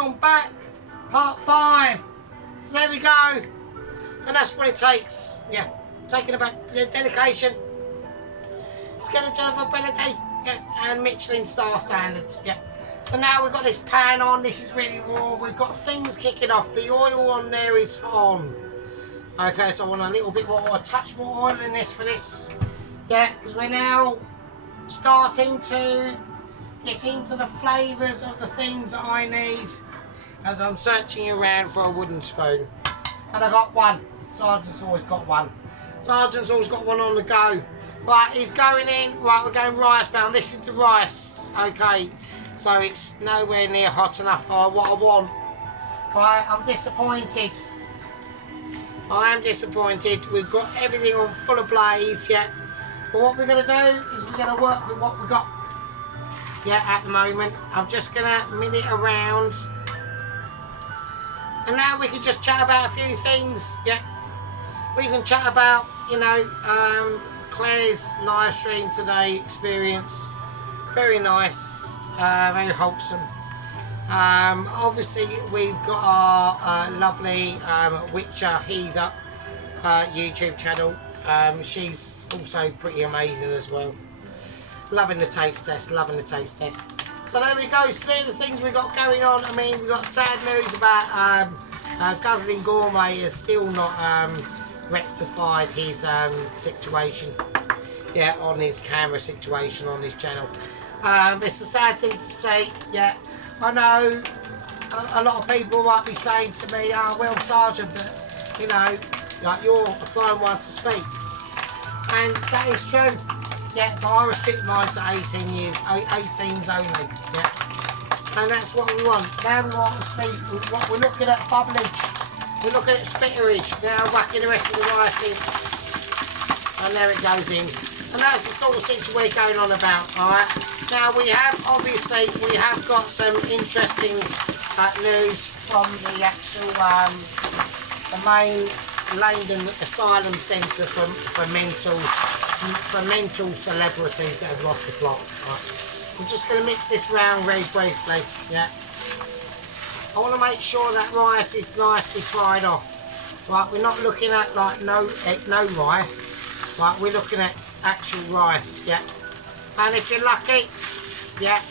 prawn back, part 5. So there we go. And that's what it takes. Yeah, taking about dedication, skeleton ability, yeah, and Michelin star standards. Yeah. So now we've got this pan on. This is really warm. We've got things kicking off. The oil on there is on. Okay, so I want a little bit more, a touch more oil in this for this. Yeah, because we're now starting to get into the flavours of the things that I need as I'm searching around for a wooden spoon. And I got one. Sergeant's always got one. Sergeant's always got one on the go. Right, he's going in. Right, we're going rice bound. This is the rice. Okay, so it's nowhere near hot enough for what I want. Right, I'm disappointed. I am disappointed. We've got everything on full of blaze, yeah. But what we're going to do is we're going to work with what we've got, yeah, at the moment. I'm just going to min it around. And now we can just chat about a few things, yeah. We can chat about, you know, Claire's live stream today experience. Very nice, very wholesome. Obviously we've got our lovely Witcher Heather YouTube channel. She's also pretty amazing as well. Loving the taste test, loving the taste test. So there we go. So there's the things we got going on. I mean, we got sad news about Guzzling Gourmet has still not rectified his situation, yeah, on his camera situation on his channel. It's a sad thing to say, yeah. I know a lot of people might be saying to me, "Oh, well, Sergeant, but you know, like you're a fine one to speak," and that is true. Yeah, but I restrict mine to 18 years, 18s only. Yeah, and that's what we want. Now we want to speak. What we're looking at bubblage. We're looking at spitterage. Now whacking the rest of the rice in, and there it goes in. And that's the sort of situation we're going on about. All right. Now we have obviously got some interesting news from the actual the main London Asylum Centre for mental celebrities that have lost the plot. Right. I'm just going to mix this round very briefly. Yeah. I want to make sure that rice is nicely fried off. Right. We're not looking at like no rice. Right. We're looking at actual rice. Yeah. And if you're lucky, yeah,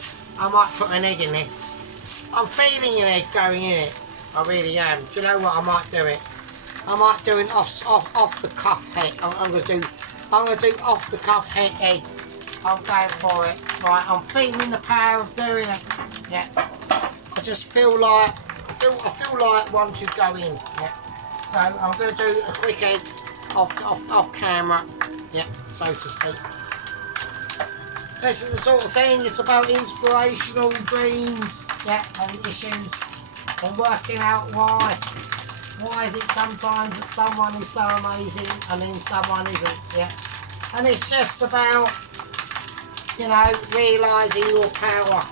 I might put an egg in this. I'm feeling an egg going in it. I really am. Do you know what? I might do it. I might do an off the cuff head. I'm gonna do off the cuff head egg. I'm going for it. Right, I'm feeling the power of doing it. Yeah. I just feel like I feel like one should go in. Yeah. So I'm gonna do a quick egg off camera. Yeah, so to speak. This is the sort of thing, it's about inspirational dreams, yeah, and issues, and working out why. Why is it sometimes that someone is so amazing and then someone isn't, yeah. And it's just about, you know, realising your power,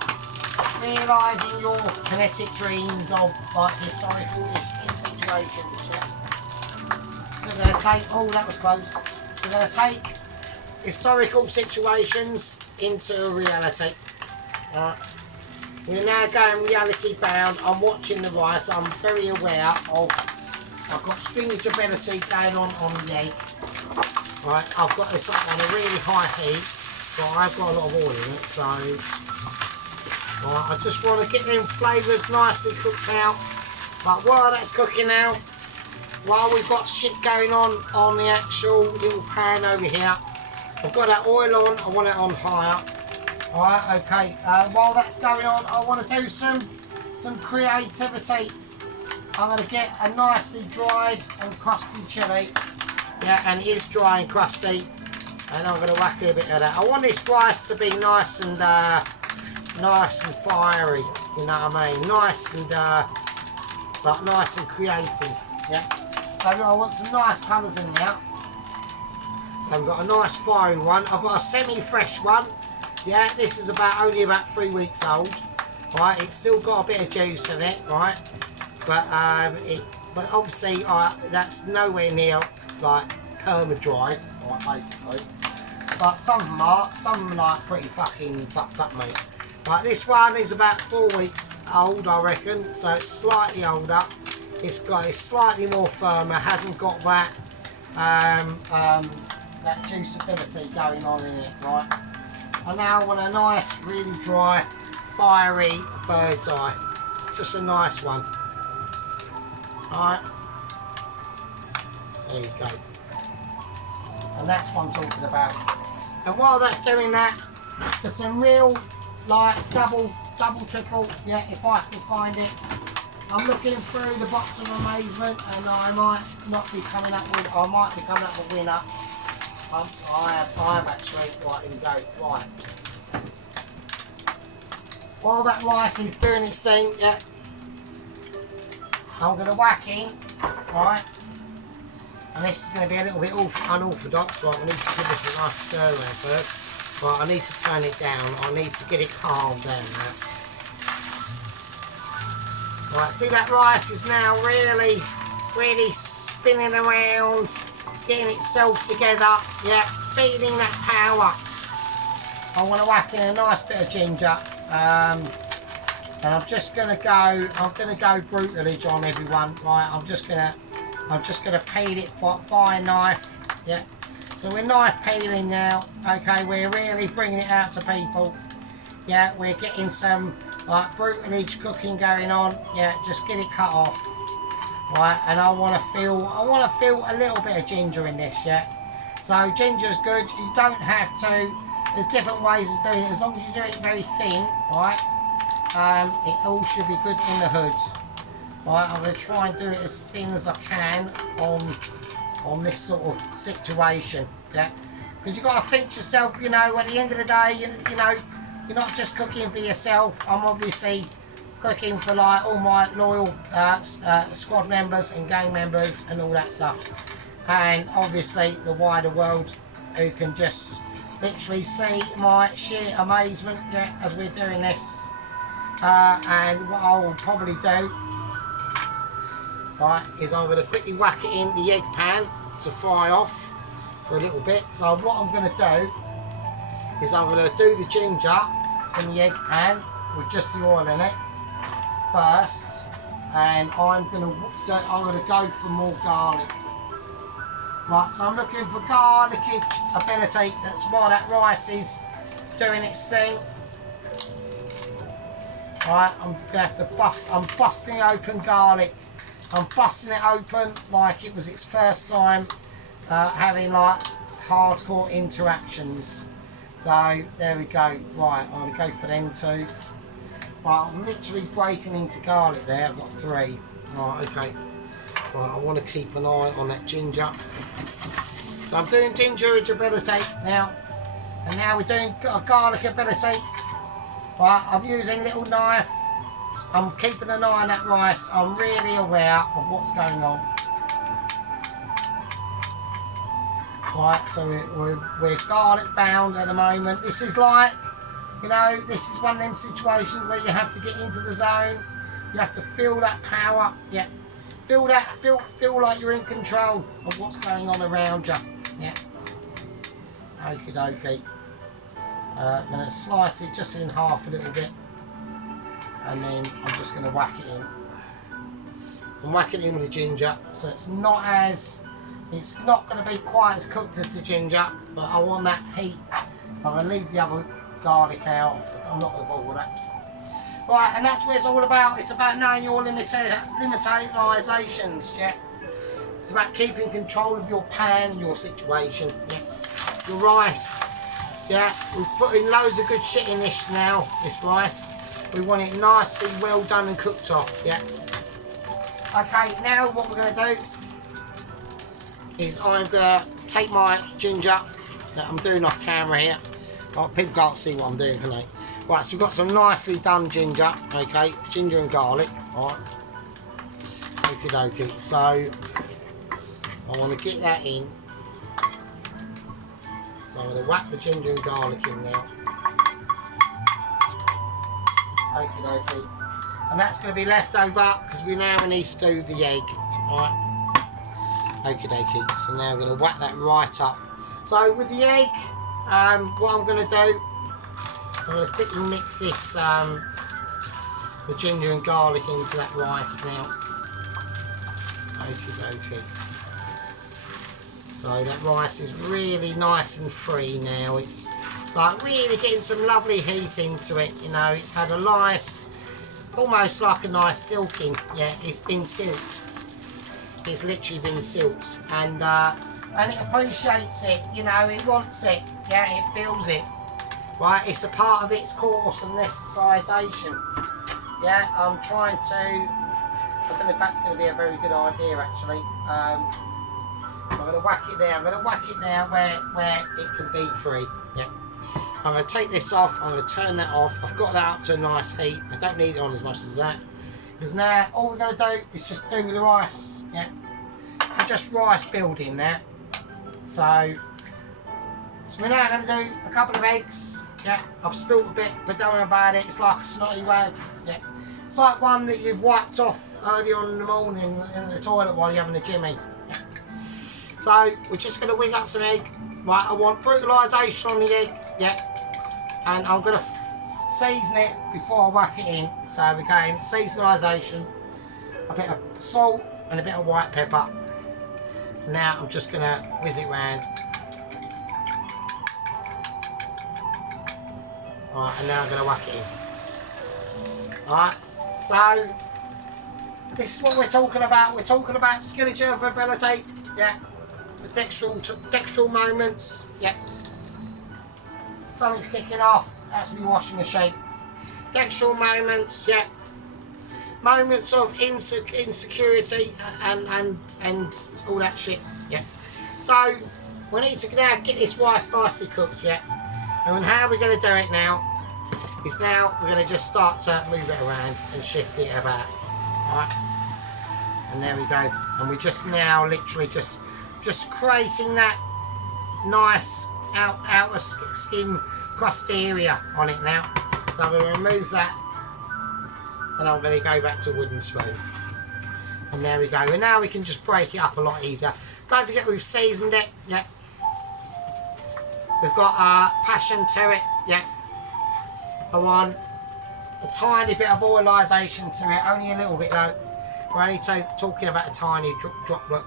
realising your kinetic dreams of, like, historical situations, yeah. So we're going to take, oh, that was close. We're going to take historical situations into reality. Right. We're now going reality bound. I'm watching the rice. I'm very aware of. I've got stringage ability going on the egg. Right. I've got this up on a really high heat, but I've got a lot of oil in it. So, right, I just want to get them flavours nicely cooked out. But while that's cooking out, while we've got shit going on the actual little pan over here, I've got that oil on, I want it on higher. Alright, okay. While that's going on, I want to do some creativity. I'm going to get a nicely dried and crusty chilli. Yeah, and it is dry and crusty. And I'm going to whack a bit of that. I want this rice to be nice and fiery. You know what I mean? Nice and creative. Yeah. So I want some nice colours in there. I've got a nice fiery one. I've got a semi-fresh one. Yeah, this is only about 3 weeks old. Right, it's still got a bit of juice in it, right? But obviously that's nowhere near like perma-dry, right, basically. But some of them are like pretty fucking fucked up, mate. Right, this one is about 4 weeks old, I reckon, so it's slightly older. It's slightly more firmer, hasn't got that that juiceability going on in it, right? I now want a nice, really dry, fiery bird's eye, just a nice one. Right, there you go, and that's what I'm talking about. And while that's doing that, there's some real, like, double, triple, yeah, if I can find it. I'm looking through the box of amazement, and I might not be coming up with, I might be coming up with a winner. I have actually. Right, here we go. Right. While that rice is doing its thing, yeah, I'm going to whack in, right, and this is going to be a little bit unorthodox. Right, we need to give this a nice stir around first. Right, I need to turn it down. I need to get it calmed down now. Right, see that rice is now really spinning around, getting itself together, yeah, feeling that power. I want to whack in a nice bit of ginger, and I'm just gonna go brutalage on everyone. Right, I'm just gonna peel it by a knife, yeah. So we're knife peeling now. Okay, we're really bringing it out to people. Yeah, we're getting some like brutalage cooking going on. Yeah, just get it cut off. Right, and I want to feel a little bit of ginger in this. Yeah, so ginger's good. You don't have to. There's different ways of doing it. As long as you do it very thin, right? It all should be good in the hood. Right, I'm going to try and do it as thin as I can on this sort of situation. Yeah, because you've got to think to yourself. You know, at the end of the day, you know. You're not just cooking for yourself. I'm obviously cooking for like all my loyal squad members and gang members and all that stuff, and obviously the wider world who can just literally see my sheer amazement, yeah, as we're doing this. And what I will probably do, right, is I'm going to quickly whack it in the egg pan to fry off for a little bit. So what I'm going to do is I'm going to do the ginger in the egg pan with just the oil in it first, and I'm going to go for more garlic. Right, so I'm looking for garlic ability. That's why that rice is doing its thing. Right, I'm going to have to I'm busting open garlic. I'm busting it open like it was its first time having like hardcore interactions. So there we go. Right, I'm going to go for them two. Right, I'm literally breaking into garlic there. I've got 3. Right, okay. Right, I want to keep an eye on that ginger. So I'm doing ginger ability now, and now we're doing garlic ability. Right, I'm using a little knife. I'm keeping an eye on that rice. I'm really aware of what's going on. Right, so we're garlic bound at the moment. This is like, you know, this is one of them situations where you have to get into the zone. You have to feel that power. Yeah, feel like you're in control of what's going on around you. Yeah. Okie dokie. I'm going to slice it just in half a little bit, and then I'm just going to whack it in. I'm whacking it in with the ginger, so it's not going to be quite as cooked as the ginger, but I want that heat. I'm going to leave the other garlic out. I'm not going to bother with that. Right, and that's what it's all about. It's about knowing your limitations, yeah. It's about keeping control of your pan and your situation, yeah. Your rice, yeah. We've put in loads of good shit in this now, this rice. We want it nicely well done and cooked off, yeah. Okay, now what we're going to do is I'm going to take my ginger that I'm doing off camera here. Oh, people can't see what I'm doing, can they? Right, so we've got some nicely done ginger, okay, ginger and garlic, alright. Okie dokie, so I want to get that in. So I'm going to whack the ginger and garlic in now. Okie dokie. And that's going to be left over because we now need to do the egg, alright. Okie dokie, so now I'm going to whack that right up. So with the egg, what I'm going to do I'm going to quickly mix this, the ginger and garlic into that rice now. Okie dokie. So that rice is really nice and free now. It's like really getting some lovely heat into it, you know. It's had a nice, almost like a nice silking. Yeah, it's been silked. It's literally been silked, and it appreciates it, you know. It wants it. Yeah, it feels it. Right, it's a part of its course and necessitation. Yeah, I'm trying to. I don't know if that's going to be a very good idea, actually. I'm going to whack it there. I'm going to whack it there where it can be free. Yeah. I'm going to take this off. I'm going to turn that off. I've got that up to a nice heat. I don't need it on as much as that. Because now all we're going to do is just do with the rice. Yeah. We're just rice building now. So we're now going to do a couple of eggs. Yeah. I've spilled a bit, but don't worry about it. It's like a snotty rag. Yeah. It's like one that you've wiped off early on in the morning in the toilet while you're having a jimmy. Yeah. So we're just going to whiz up some egg. Right, I want brutalisation on the egg. Yeah. And I'm going to season it before I whack it in. So we're going seasonisation, a bit of salt and a bit of white pepper. Now I'm just going to whiz it round. Right, and now I'm going to whack it in. Alright, so this is what we're talking about. We're talking about skillage ability, yeah. The textural moments, yeah. Something's kicking off. That's me washing machine. Textural moments, yeah. Moments of insecurity and all that shit, yeah. So we need to now get this rice nicely cooked, yeah. And how we're going to do it now is now we're going to just start to move it around and shift it about. Alright. And there we go. And we're just now literally just creating that nice outer skin crust area on it now. So I'm going to remove that and I'm going to go back to wooden spoon. And there we go. And now we can just break it up a lot easier. Don't forget we've seasoned it. Yeah. We've got passion to it. Yeah. I want a tiny bit of oilisation to it. Only a little bit though. We're only talking about a tiny droplet.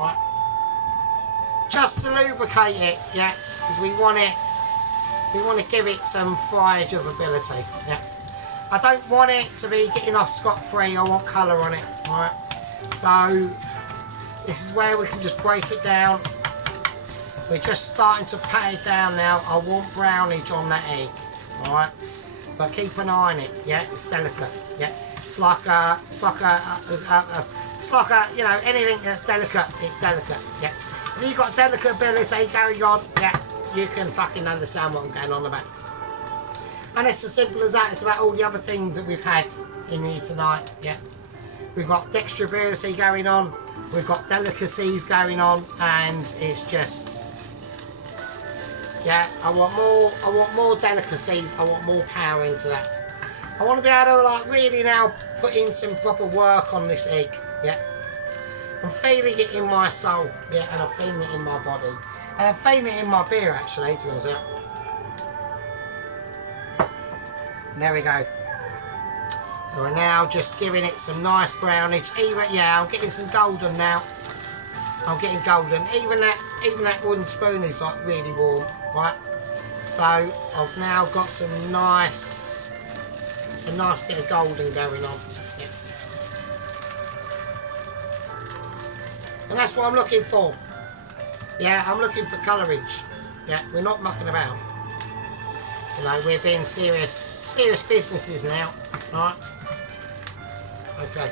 Right. Just to lubricate it. Yeah. Because we want to give it some fryage of ability. Yeah. I don't want it to be getting off scot-free. I want colour on it. Alright. So this is where we can just break it down. We're just starting to pat it down now. I want brownage on that egg. Alright. But keep an eye on it. Yeah. It's delicate. Yeah. It's like a you know, anything that's delicate, it's delicate. Yeah. If you've got delicate ability going on, yeah, you can fucking understand what I'm going on about. And it's as simple as that. It's about all the other things that we've had in here tonight. Yeah, we've got dexterability going on, we've got delicacies going on, and it's just, yeah. I want more delicacies. I want more power into that. I want to be able to like really now put in some proper work on this egg. Yeah, I'm feeling it in my soul. Yeah, and I'm feeling it in my body, and I'm feeling it in my beer actually. To be honest. There we go. So we're now just giving it some nice brownage. Even, yeah, I'm getting some golden now. I'm getting golden. Even that wooden spoon is like really warm, right? So I've now got a nice bit of golden going on. Yeah. And that's what I'm looking for. Yeah, I'm looking for colourage. Yeah, we're not mucking about. You know, we're being serious businesses now, right? Okay.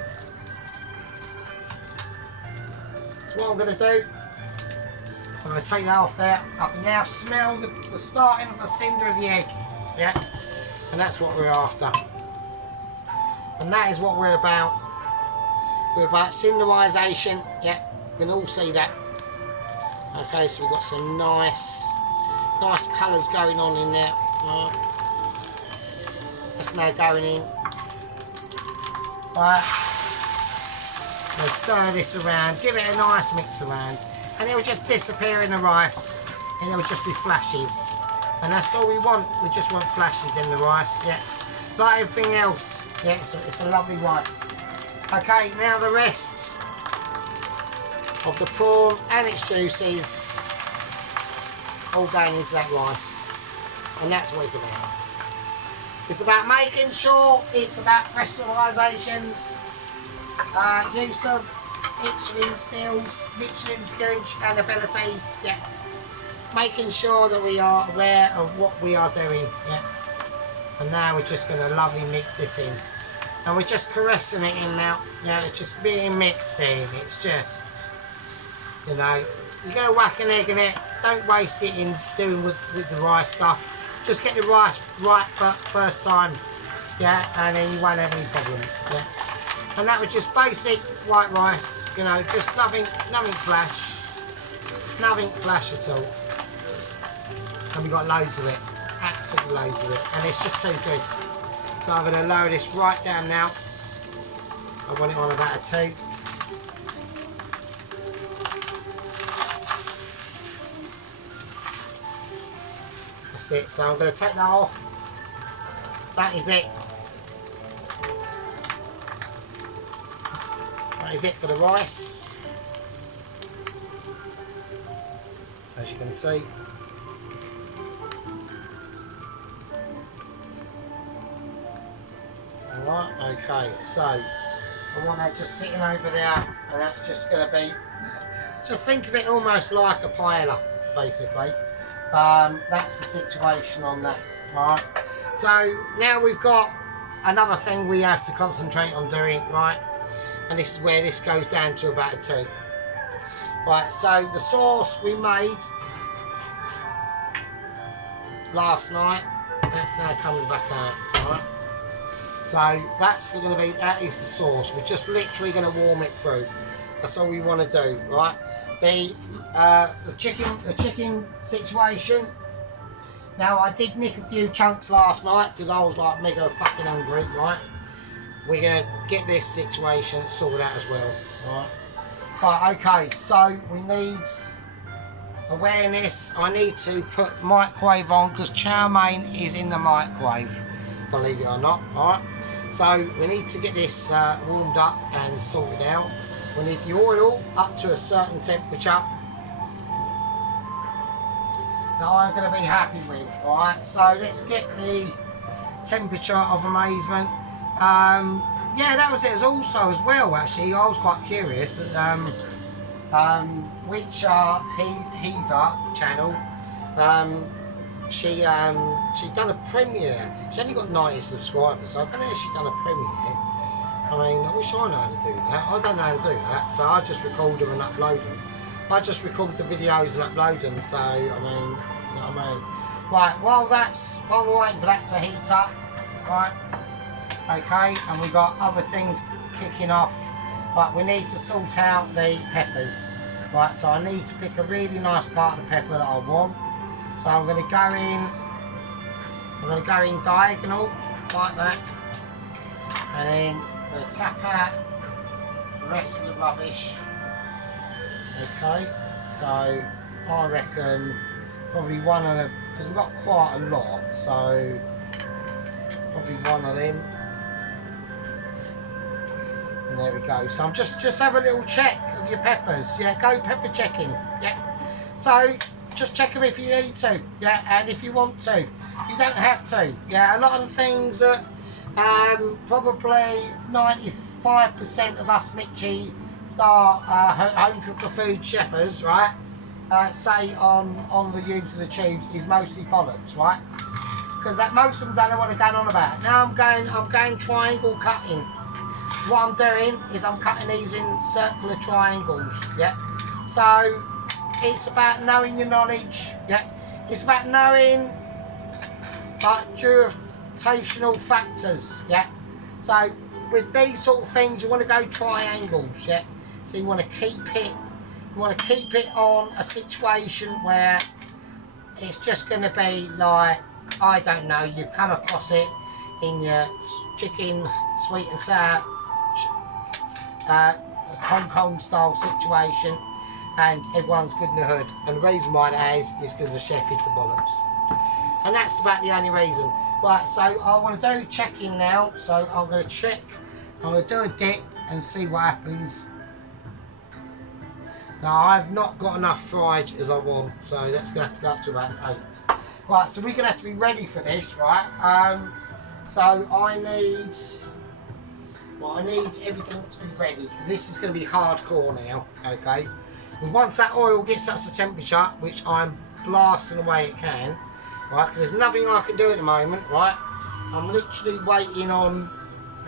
So what I'm going to do, I'm going to take that off there. I can now smell the starting of the cinder of the egg, yeah? And that's what we're after. And that is what we're about. We're about cinderisation, yeah? You can all see that. Okay, so we've got some nice colours going on in there. Right. That's now going in. Right. So stir this around, give it a nice mix around, and it will just disappear in the rice, and it will just be flashes. And that's all we want. We just want flashes in the rice, yeah. Like everything else, yeah, it's a lovely rice. Okay, now the rest of the prawn and its juices all going into that rice. And that's what it's about. It's about making sure it's about personalisations, use of Michelin skills and abilities, yeah. Making sure that we are aware of what we are doing, yeah. And now we're just going to lovely mix this in. And we're just caressing it in now, yeah, it's just being mixed in. It's just, you know, you're going to whack an egg in it, don't waste it in doing with the rice stuff. Just get the rice right first time, yeah, and then you won't have any problems, yeah. And that was just basic white rice, you know, just nothing flash at all. And we got loads of it, absolutely loads of it, and it's just too good. So I'm going to lower this right down now. I want it on about a 2. That's it, so I'm going to take that off. That is it. That is it for the rice. As you can see. Alright, okay, so I want that just sitting over there, and that's just going to be, just think of it almost like a paella, basically. That's the situation on that. Alright, so now we've got another thing we have to concentrate on doing, right? And this is where this goes down to about a 2. Right, so the sauce we made last night, that's now coming back out. Alright, so that's going to be, that is the sauce. We're just literally going to warm it through. That's all we want to do, right? The chicken situation. Now I did nick a few chunks last night because I was like mega fucking hungry, right? We're gonna get this situation sorted out as well, right? But okay, so we need awareness. I need to put microwave on because chow mein is in the microwave, believe it or not, alright? So we need to get this warmed up and sorted out. We need the oil up to a certain temperature that I'm going to be happy with. Alright, so let's get the temperature of amazement. Yeah, that was it as also as well actually. I was quite curious which Heather channel, she done a premiere. She's only got 90 subscribers, so I don't know if she's done a premiere. I mean, I wish I know how to do that. I don't know how to do that, so I just record them and upload them. I just record the videos and upload them, so, I mean, you know what I mean? Right, while we're waiting for that to heat up, right, okay, and we've got other things kicking off, right, we need to sort out the peppers, right, so I need to pick a really nice part of the pepper that I want, so I'm going to go in diagonal, like that, and then I'm going to tap out the rest of the rubbish. Okay, so I reckon probably one of them, because we've got quite a lot, so probably one of them. And there we go. So I'm just have a little check of your peppers. Yeah, go pepper checking. Yeah. So just check them if you need to. Yeah, and if you want to, you don't have to. Yeah, a lot of the things that probably 95% of us Mitchie Star home cooker food chefers, right, say on the use of the tubes is mostly bollocks, right? Because most of them don't know what they're going on about. Now I'm going triangle cutting. What I'm doing is I'm cutting these in circular triangles, yeah. So it's about knowing your knowledge, yeah. It's about knowing like gravitational factors, yeah. So with these sort of things, you want to go triangles, yeah. So you want to keep it on a situation where it's just going to be like, I don't know, you come across it in your chicken sweet and sour Hong Kong style situation, and everyone's good in the hood. And the reason why that is because the chef is the bollocks. and that's about the only reason. Right, so I want to do checking now, so I'm going to check, I'm going to do a dip and see what happens. Now I've not got enough fries as I want, so that's going to have to go up to about 8. Right, so we're going to have to be ready for this, right? So I need everything to be ready, because this is going to be hardcore now, okay? And once that oil gets up to temperature, which I'm blasting away it can, right, because there's nothing I can do at the moment, right? I'm literally waiting on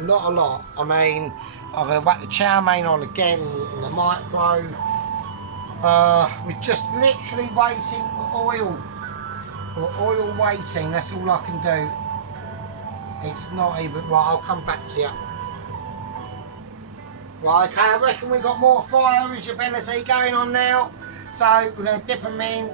not a lot. I mean, I'm going to whack the chow mein on again in the micro. We're just literally waiting for oil. Or oil waiting, that's all I can do. It's not even, right, I'll come back to you. Right, okay, I reckon we've got more fire visibility going on now. So we're going to dip them in.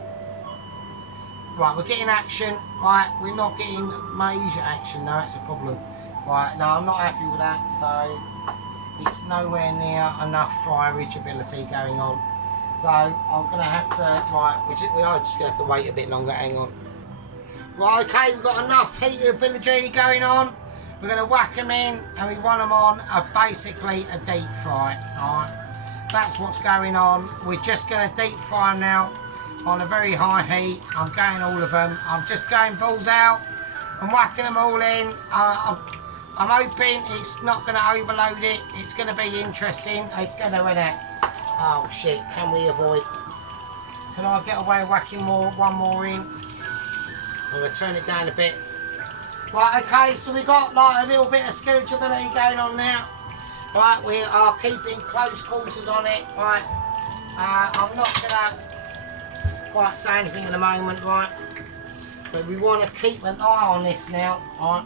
Right, we're getting action. Right, we're not getting major action. No, it's a problem. Right, no, I'm not happy with that. So it's nowhere near enough fire reachability going on. So I'm going to have to, right, we are just going to have to wait a bit longer. Hang on. Right, okay, we've got enough heatability going on. We're going to whack them in, and we want them on basically a deep fry. Alright, that's what's going on. We're just going to deep fry them now on a very high heat. I'm going all of them. I'm just going balls out. I'm whacking them all in. I'm hoping it's not going to overload it. It's going to be interesting. It's going to win it. Oh shit, can we avoid? Can I get away with whacking one more in? I'm going to turn it down a bit. Right, okay, so we got like a little bit of skillability going on now. Right, we are keeping close quarters on it. Right, I'm not gonna quite say anything at the moment, right? But we want to keep an eye on this now, right?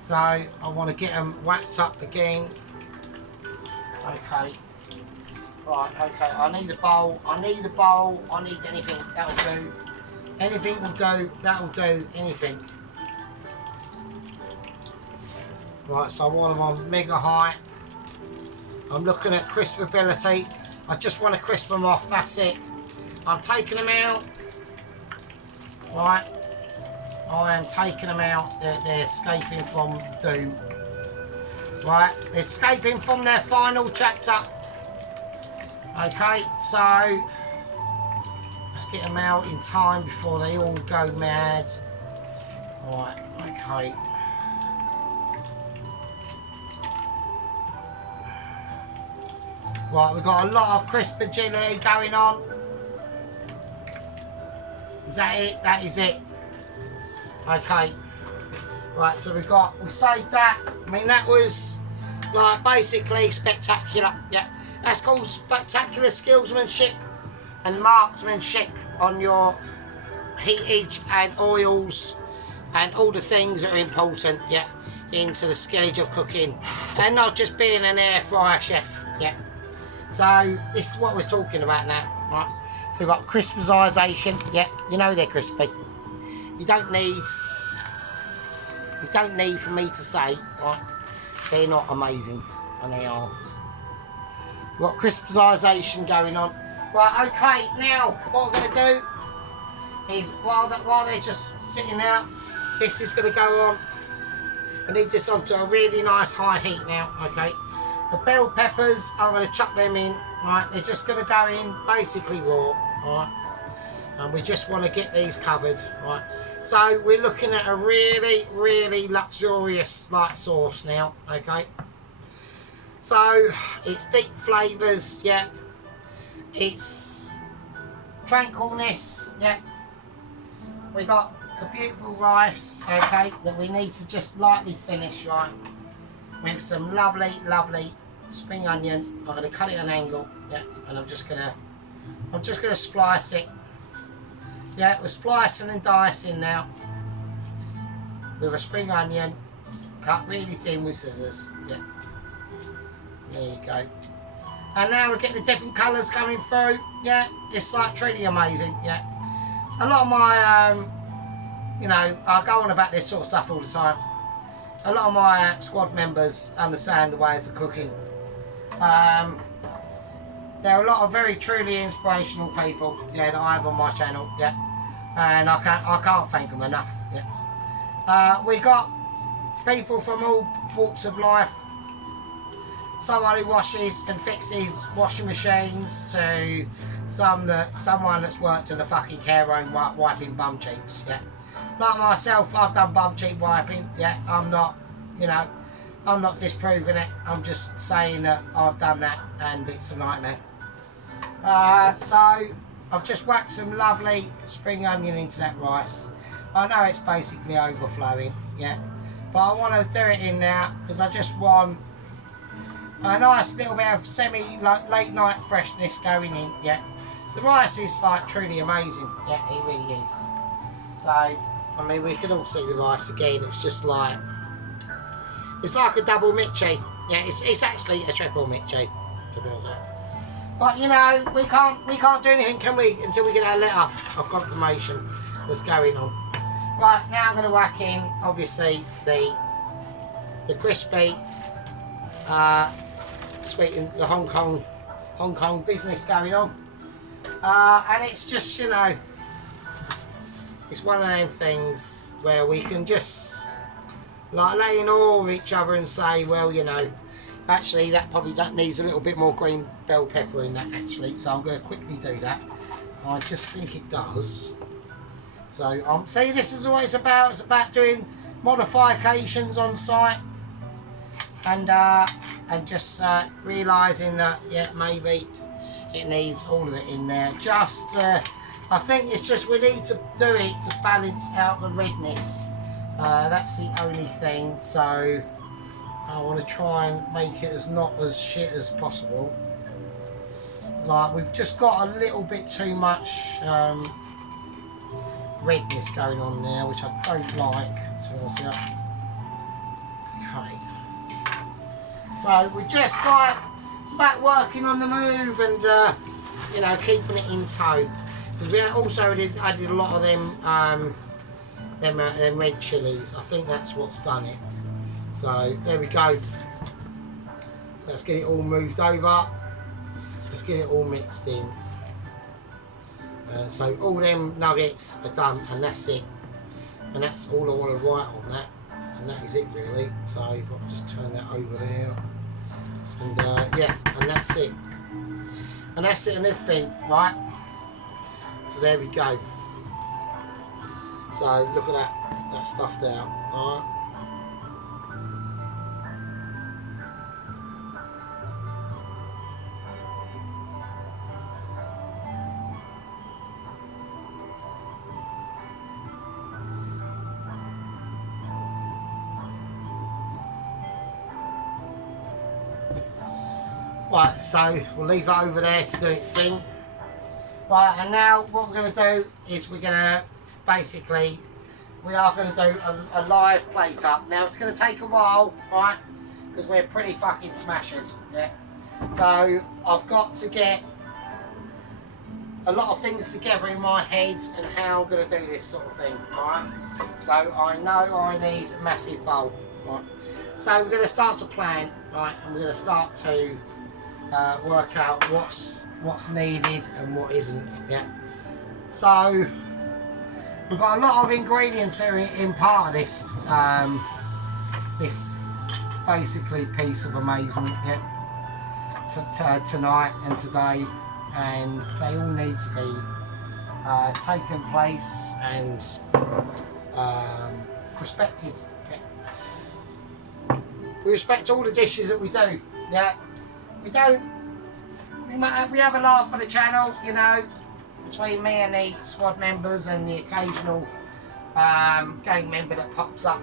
So I want to get them whacked up again. Okay. Right, okay, I need a bowl. I need anything. That'll do. Anything will do. That'll do. Anything. Right, so I want them on mega high. I'm looking at crispability. I just want to crisp them off, that's it. I'm taking them out. Right, I am taking them out. They're escaping from doom. Right, they're escaping from their final chapter. Okay, so let's get them out in time before they all go mad. Right, okay. Right, we've got a lot of crisp agility going on. Is that it? That is it. Okay. Right, so we saved that. I mean, that was like basically spectacular. Yeah, that's called spectacular skillsmanship and marksmanship on your heatage and oils and all the things that are important. Yeah, into the stage of cooking, and not just being an air fryer chef. Yeah. So this is what we're talking about now, right? So we've got crispization. Yeah, you know they're crispy. You don't need for me to say, right? They're not amazing, and they are. We've got crispization going on. Right, okay. Now what we're going to do is while they're just sitting out, this is going to go on. I need this onto a really nice high heat now. Okay. The bell peppers, I'm going to chuck them in, right? They're just going to go in basically raw, right? And we just want to get these covered, right? So we're looking at a really, really luxurious light sauce now, okay? So it's deep flavours, yeah. It's tranquilness, yeah. We got a beautiful rice, okay, that we need to just lightly finish, right? With some lovely, lovely spring onion. I'm going to cut it at an angle, yeah, and I'm just going to splice it. Yeah, we're splicing and dicing now with a spring onion, cut really thin with scissors. Yeah, there you go. And now we're getting the different colours coming through. Yeah, it's like truly amazing. Yeah, a lot of my, you know, I go on about this sort of stuff all the time. A lot of my squad members understand the way of the cooking. There are a lot of very truly inspirational people, yeah, that I have on my channel, yeah. and I can't thank them enough. Yeah. We got people from all walks of life. Someone who washes and fixes washing machines, to someone that's worked in a fucking care home wiping bum cheeks. Yeah. Like myself, I've done bum cheek wiping. Yeah. I'm not, you know, I'm not disproving it. I'm just saying that I've done that and it's a nightmare. So I've just whacked some lovely spring onion into that rice. I know it's basically overflowing, yeah, but I want to do it in now because I just want a nice little bit of late night freshness going in. Yeah, the rice is like truly amazing. Yeah, it really is. So I mean, we can all see the rice again. It's just like, it's like a double Mitchie. Yeah, it's actually a triple Mitchie, to be honest. But you know, we can't do anything, can we, until we get our letter of confirmation that's going on. Right, now I'm going to whack in obviously the crispy sweet and the Hong Kong business going on, and it's just, you know, it's one of them things where we can just like lay in awe of each other and say, well, you know, actually that needs a little bit more green bell pepper in that actually, so I'm going to quickly do that. I just think it does. So see, this is what it's about. It's about doing modifications on site, and just realising that, yeah, maybe it needs all of it in there. Just I think it's just we need to do it to balance out the redness. That's the only thing. So I want to try and make it as not as shit as possible. Like, we've just got a little bit too much redness going on there, which I don't like, to be honest with you. Okay. So we're just like, it's about working on the move and you know, keeping it in tow. Because we also added a lot of them red chilies. I think that's what's done it. So there we go. So let's get it all moved over. Let's get it all mixed in. So all them nuggets are done, and that's it. And that's all I want to write on that. And that is it really. So I'll just turn that over there. And yeah, and that's it. And that's it and everything, right? So there we go. So look at that stuff there. Alright. Right, so we'll leave it over there to do its thing. Right, and now what we're going to do is we're going to basically, we are going to do a live plate up. Now it's going to take a while, right, because we're pretty fucking smashed, yeah. So I've got to get a lot of things together in my head and how I'm going to do this sort of thing, right. So I know I need a massive bowl, right. So we're going to start to plan, right, and we're going to start to work out what's needed and what isn't. Yeah. So we've got a lot of ingredients here in part of this this basically piece of amazement. Yeah. Tonight and today, and they all need to be taken place and respected. Yeah. We respect all the dishes that we do. Yeah. We have a laugh for the channel, you know, between me and the squad members and the occasional gang member that pops up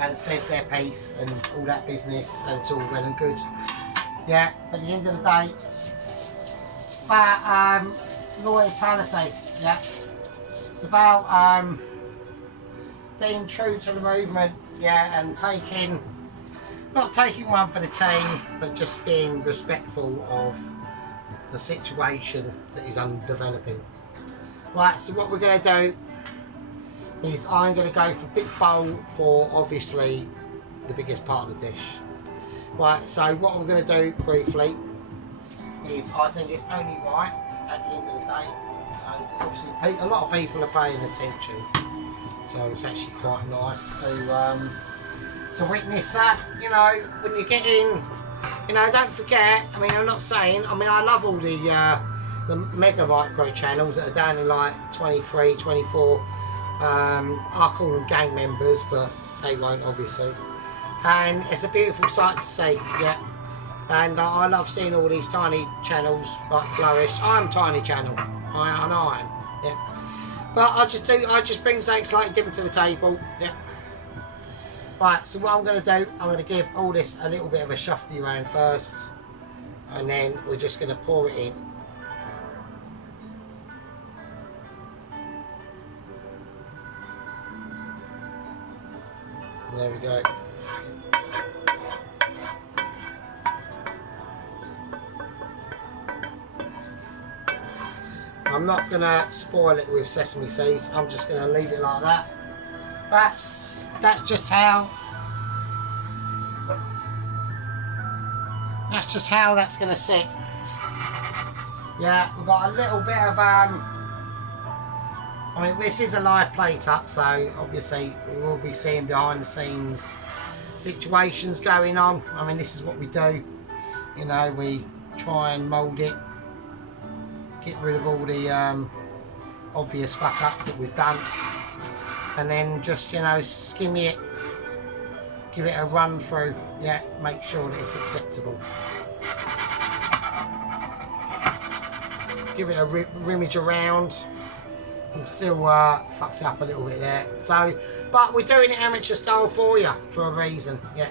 and says their piece and all that business, and it's all well and good. Yeah, but at the end of the day, it's about loyalty. Yeah, it's about being true to the movement. Yeah, and not taking one for the team, but just being respectful of the situation that is developing. Right, so what we're going to do is I'm going to go for big bowl for obviously the biggest part of the dish. Right, so what I'm going to do briefly is, I think it's only right at the end of the day So, 'cause obviously a lot of people are paying attention, so it's actually quite nice to witness that. You know, when you get in, you know, don't forget. I mean, I'm not saying. I mean, I love all the mega micro channels that are down in like 23, 24. I call them gang members, but they won't obviously. And it's a beautiful sight to see. Yeah. And I love seeing all these tiny channels like flourish. I'm a tiny channel. I know I am. Yeah. But I just bring something slightly different to the table. Yeah. Right, so what I'm going to do, I'm going to give all this a little bit of a shuffle around first. And then we're just going to pour it in. And there we go. I'm not going to spoil it with sesame seeds. I'm just going to leave it like that. That's just how that's going to sit. Yeah, we've got a little bit of I mean, this is a live plate up, so obviously we will be seeing behind the scenes situations going on. I mean, this is what we do. You know, we try and mould it, get rid of all the obvious fuck ups that we've done, and then just, you know, skim it, give it a run through. Yeah, make sure that it's acceptable. Give it a rummage around. Still fucks it up a little bit there. So, but we're doing it amateur style for you for a reason. Yeah,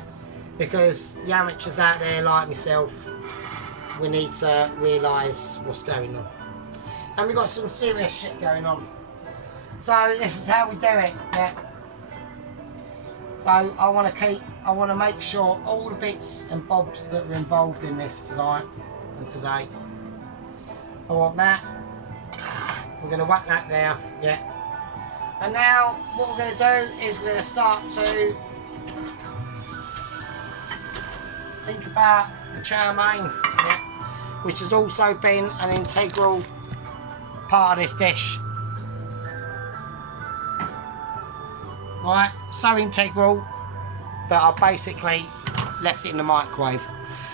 because the amateurs out there like myself, we need to realise what's going on. And we've got some serious shit going on. So this is how we do it, yeah. So I want to make sure all the bits and bobs that were involved in this tonight and today, I want that. We're going to whack that there, yeah. And now what we're going to do is we're going to start to think about the chow-mein, yeah, which has also been an integral part of this dish. Right, so integral that I basically left it in the microwave.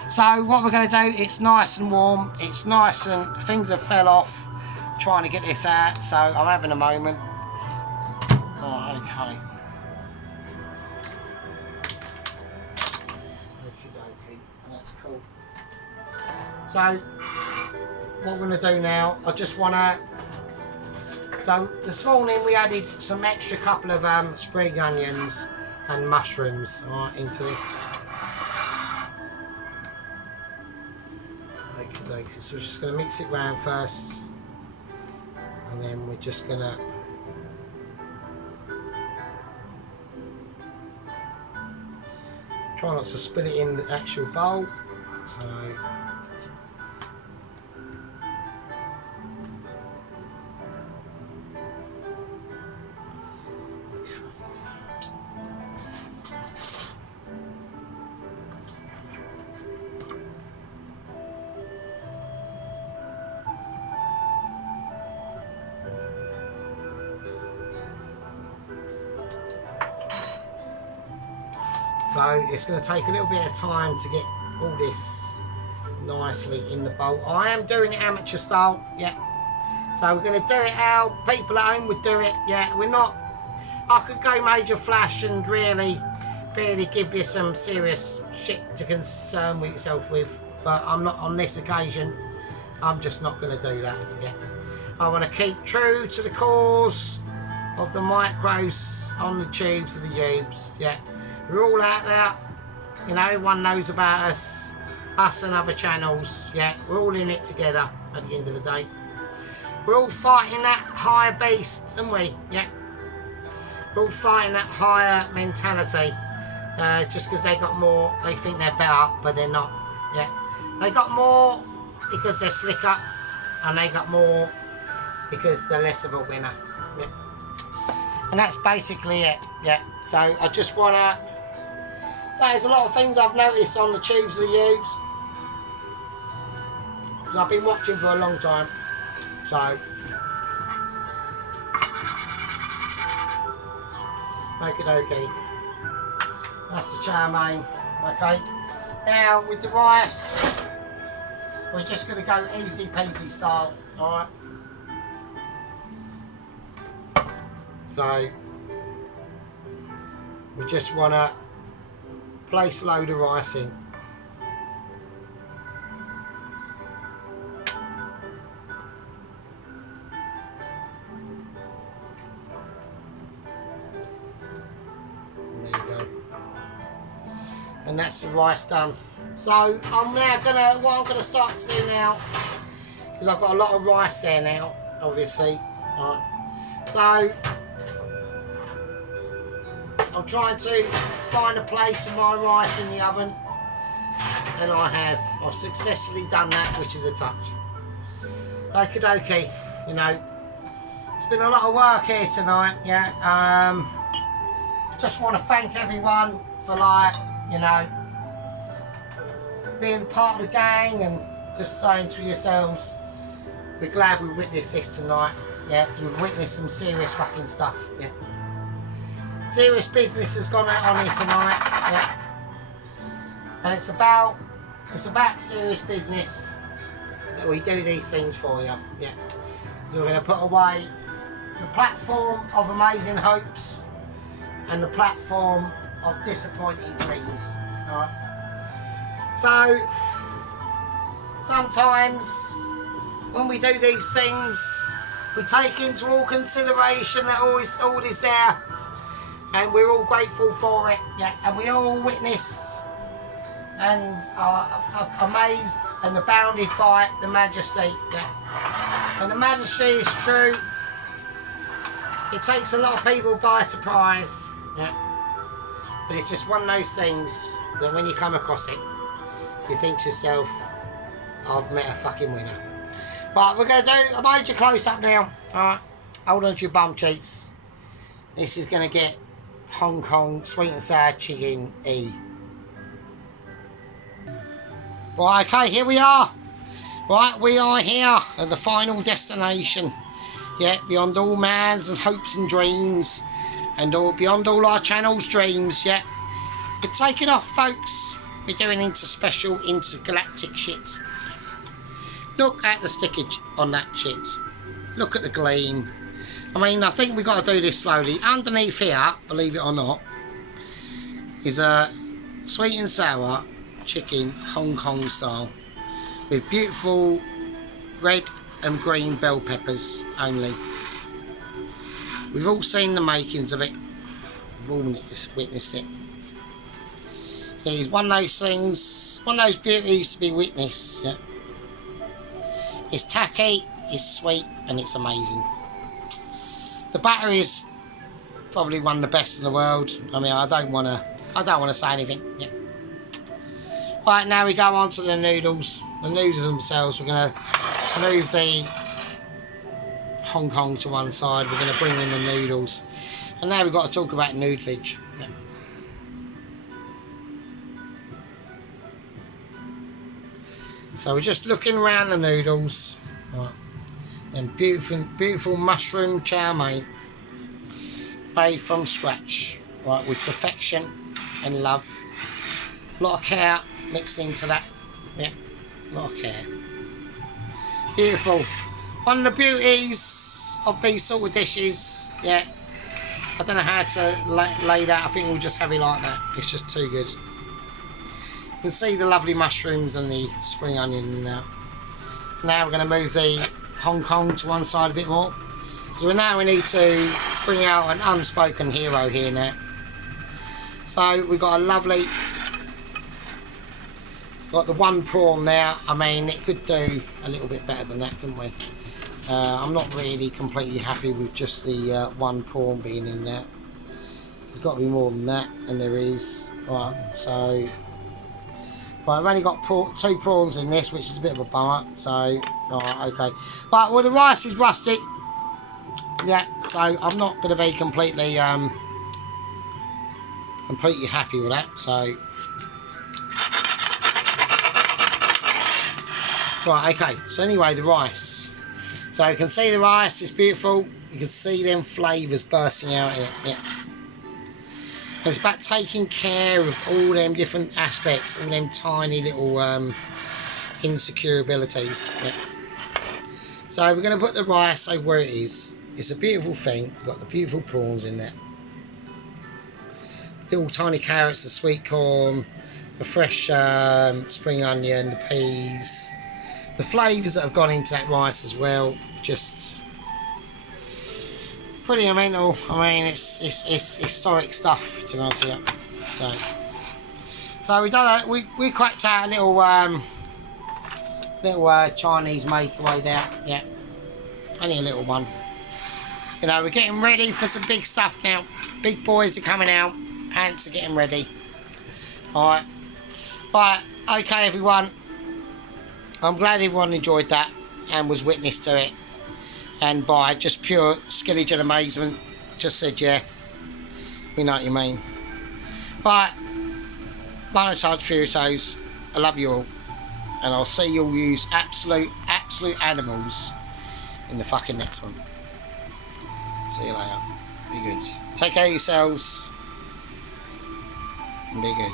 So what we're going to do, it's nice and warm, it's nice and things have fell off trying to get this out, so I'm having a moment. Right, okay. Okie dokie, that's cool. So what we're going to do now, I just want to, so this morning we added some extra couple of spring onions and mushrooms, right, into this. Okie dokie, so we're just going to mix it round first, and then we're just going to try not to spill it in the actual bowl. So it's going to take a little bit of time to get all this nicely in the bowl. I am doing it amateur style, yeah. So we're going to do it how people at home would do it, yeah. We're not, I could go major flash and really give you some serious shit to concern with yourself with, but I'm not on this occasion. I'm just not going to do that, yeah. I want to keep true to the cause of the micros on the tubes of the tubes, yeah. We're all out there, you know, everyone knows about us and other channels, yeah, we're all in it together at the end of the day. We're all fighting that higher beast, aren't we? Yeah. We're all fighting that higher mentality, just because they got more, they think they're better, but they're not, yeah. They got more because they're slicker, and they got more because they're less of a winner, yeah. And that's basically it, yeah. So I just want to, there's a lot of things I've noticed on the tubes of the Ubes, because I've been watching for a long time. So Okie dokie. That's the chow mein. Okay. Now with the rice, we're just going to go easy peasy style. Alright. So we just want to place a load of rice in. And that's the rice done. So I'm now gonna, what I'm gonna start to do now, because I've got a lot of rice there now, obviously. Right. So I'm trying to find a place for my rice in the oven, and I've successfully done that, which is a touch. Okie dokie, you know, it's been a lot of work here tonight, yeah. Just want to thank everyone for, like, you know, being part of the gang, and just saying to yourselves, we're glad we witnessed this tonight, yeah, because we've witnessed some serious fucking stuff, yeah. Serious business has gone out on here tonight, yeah. And it's about serious business that we do these things for you, yeah. So we're going to put away the platform of amazing hopes and the platform of disappointing dreams. Alright. So sometimes when we do these things, we take into all consideration that all is there, and we're all grateful for it, yeah, and we all witness and are amazed and abounded by the majesty, yeah. And the majesty is true. It takes a lot of people by surprise, yeah. But it's just one of those things that when you come across it, you think to yourself, I've met a fucking winner. Right, we're going to do a major close-up now. Alright, hold on to your bum cheeks. This is going to get Hong Kong sweet and sour chicken E. Right, okay, here we are. Right, we are here at the final destination. Yeah, beyond all man's and hopes and dreams. And all, beyond all our channel's dreams, yeah. We're taking off, folks. We're doing special intergalactic shit. Look at the stickage on that shit. Look at the gleam. I mean, I think we've got to do this slowly. Underneath here, believe it or not, is a sweet and sour chicken Hong Kong style with beautiful red and green bell peppers only. We've all seen the makings of it. We've all witnessed it. It is one of those things, one of those beauties to be witnessed. Yeah. It's tacky, it's sweet, and it's amazing. The batter is probably one of the best in the world. I mean, I don't want to say anything. Yeah. Right, now we go on to the noodles. The noodles themselves, we're going to move the Hong Kong to one side. We're going to bring in the noodles. And now we've got to talk about noodlage. Yeah. So we're just looking around the noodles. Right. And beautiful mushroom chow mein made from scratch, right, with perfection and love. A lot of care mixed into that, yeah, a lot of care. Beautiful. One of the beauties of these sort of dishes, yeah, I don't know how to lay that. I think we'll just have it like that. It's just too good. You can see the lovely mushrooms and the spring onion in there. Now we're going to move the Hong Kong to one side a bit more, because we need to bring out an unspoken hero here now. So we've got a lovely, got the one prawn now. I mean, it could do a little bit better than that, couldn't we? I'm not really completely happy with just the one prawn being in there. There's got to be more than that, and there is. Right, so right, I've only got 2 prawns in this, which is a bit of a bummer. So, alright, okay. Right, well, the rice is rustic. Yeah, so I'm not going to be completely happy with that. So, right, okay. So anyway, the rice. So you can see the rice is beautiful. You can see them flavours bursting out in it. Yeah. It's about taking care of all them different aspects, all them tiny little insecure abilities. Yeah. So we're going to put the rice over where it is. It's a beautiful thing. We've got the beautiful prawns in there. Little tiny carrots, the sweet corn, the fresh spring onion, the peas. The flavours that have gone into that rice as well, just pretty mental. I mean, it's historic stuff, to be honest with you. So we done we cracked out a little Chinese makeaway there. Yeah, only a little one. You know, we're getting ready for some big stuff now. Big boys are coming out. Pants are getting ready. Alright. Right, okay everyone. I'm glad everyone enjoyed that and was witness to it. And by just pure skillage and amazement, just said yeah. We know what you mean. But, Monetize Furitos, I love you all. And I'll see you all use absolute animals in the fucking next one. See you later. Be good. Take care of yourselves. And be good.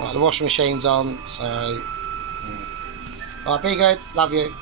Right, the washing machine's on, so... Right, be good. Love you.